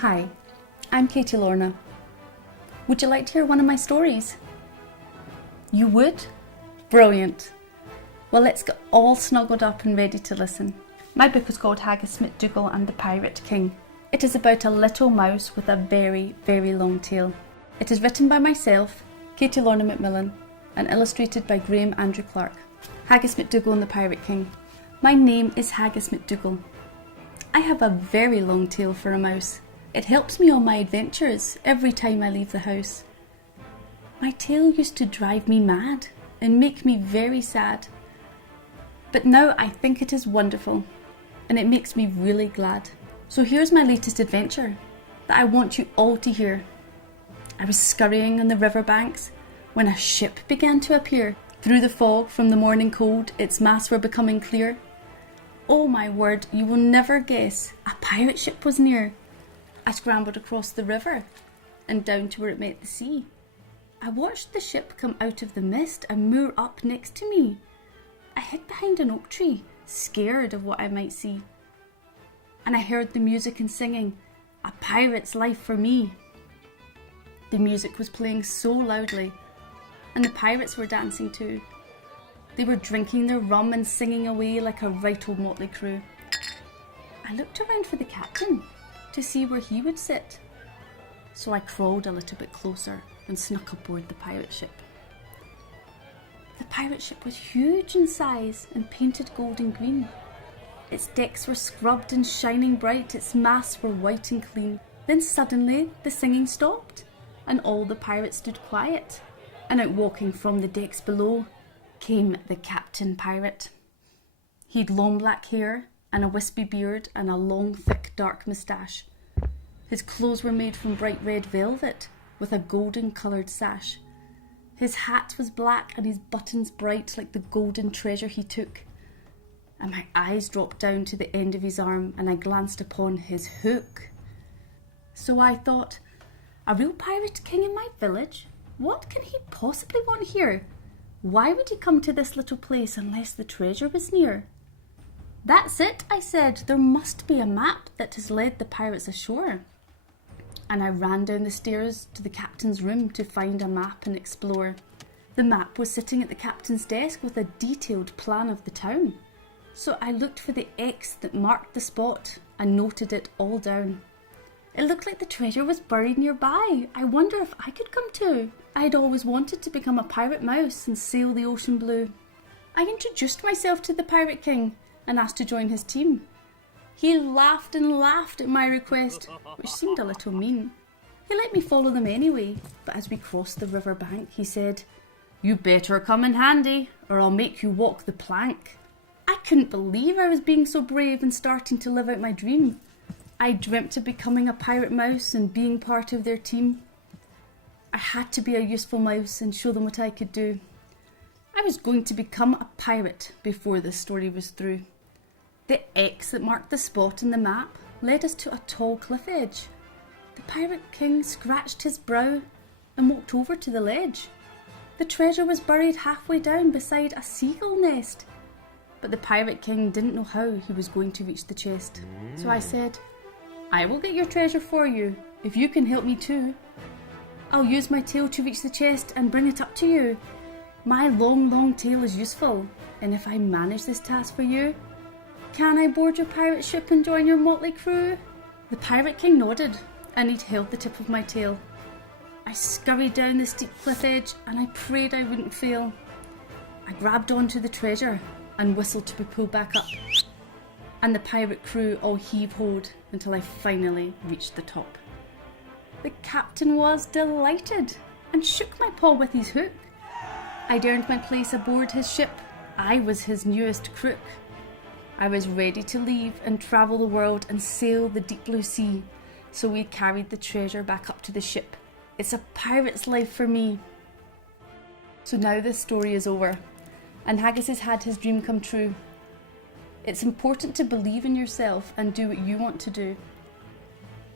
Hi, I'm Katie Lorna. Would you like to hear one of my stories? You would? Brilliant. Well, let's get all snuggled up and ready to listen. My book is called Haggis MacDougall and the Pirate King. It is about a little mouse with a very, very long tail. It is written by myself, Katie Lorna Macmillan, and illustrated by Graham Andrew Clark. Haggis MacDougall and the Pirate King. My name is Haggis MacDougall. I have a very long tail for a mouse. It helps me on my adventures every time I leave the house. My tail used to drive me mad and make me very sad. But now I think it is wonderful and it makes me really glad. So here's my latest adventure that I want you all to hear. I was scurrying on the riverbanks when a ship began to appear. Through the fog from the morning cold, its masts were becoming clear. Oh my word, you will never guess, a pirate ship was near. I scrambled across the river and down to where it met the sea. I watched the ship come out of the mist and moor up next to me. I hid behind an oak tree, scared of what I might see. And I heard the music and singing, "A pirate's life for me." The music was playing so loudly, and the pirates were dancing too. They were drinking their rum and singing away like a right old motley crew. I looked around for the captain to see where he would sit. So I crawled a little bit closer and snuck aboard the pirate ship. The pirate ship was huge in size and painted gold and green. Its decks were scrubbed and shining bright, its masts were white and clean. Then suddenly the singing stopped and all the pirates stood quiet, and out walking from the decks below came the captain pirate. He'd long black hair and a wispy beard and a long thick dark moustache. His clothes were made from bright red velvet with a golden coloured sash. His hat was black and his buttons bright like the golden treasure he took. And my eyes dropped down to the end of his arm and I glanced upon his hook. So I thought, a real pirate king in my village? What can he possibly want here? Why would he come to this little place unless the treasure was near? "That's it," I said. "There must be a map that has led the pirates ashore." And I ran down the stairs to the captain's room to find a map and explore. The map was sitting at the captain's desk with a detailed plan of the town. So I looked for the X that marked the spot and noted it all down. It looked like the treasure was buried nearby. I wonder if I could come too. I had always wanted to become a pirate mouse and sail the ocean blue. I introduced myself to the Pirate King and asked to join his team. He laughed and laughed at my request, which seemed a little mean. He let me follow them anyway, but as we crossed the river bank, he said, "You better come in handy, or I'll make you walk the plank." I couldn't believe I was being so brave and starting to live out my dream. I dreamt of becoming a pirate mouse and being part of their team. I had to be a useful mouse and show them what I could do. I was going to become a pirate before this story was through. The X that marked the spot in the map led us to a tall cliff edge. The Pirate King scratched his brow and walked over to the ledge. The treasure was buried halfway down beside a seagull nest. But the Pirate King didn't know how he was going to reach the chest. So I said, "I will get your treasure for you, if you can help me too. I'll use my tail to reach the chest and bring it up to you. My long, long tail is useful, and if I manage this task for you, can I board your pirate ship and join your motley crew?" The Pirate King nodded, and he'd held the tip of my tail. I scurried down the steep cliff edge, and I prayed I wouldn't fail. I grabbed onto the treasure and whistled to be pulled back up. And the pirate crew all heave-hoed until I finally reached the top. The captain was delighted and shook my paw with his hook. I'd earned my place aboard his ship. I was his newest crook. I was ready to leave and travel the world and sail the deep blue sea. So we carried the treasure back up to the ship. It's a pirate's life for me. So now this story is over, and Haggis has had his dream come true. It's important to believe in yourself and do what you want to do.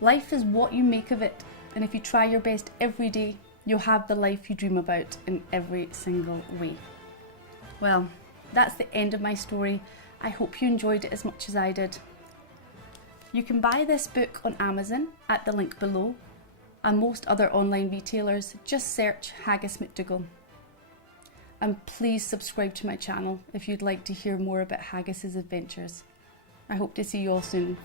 Life is what you make of it, and if you try your best every day, you'll have the life you dream about in every single way. Well, that's the end of my story. I hope you enjoyed it as much as I did. You can buy this book on Amazon at the link below, and most other online retailers. Just search Haggis MacDougall. And please subscribe to my channel if you'd like to hear more about Haggis's adventures. I hope to see you all soon.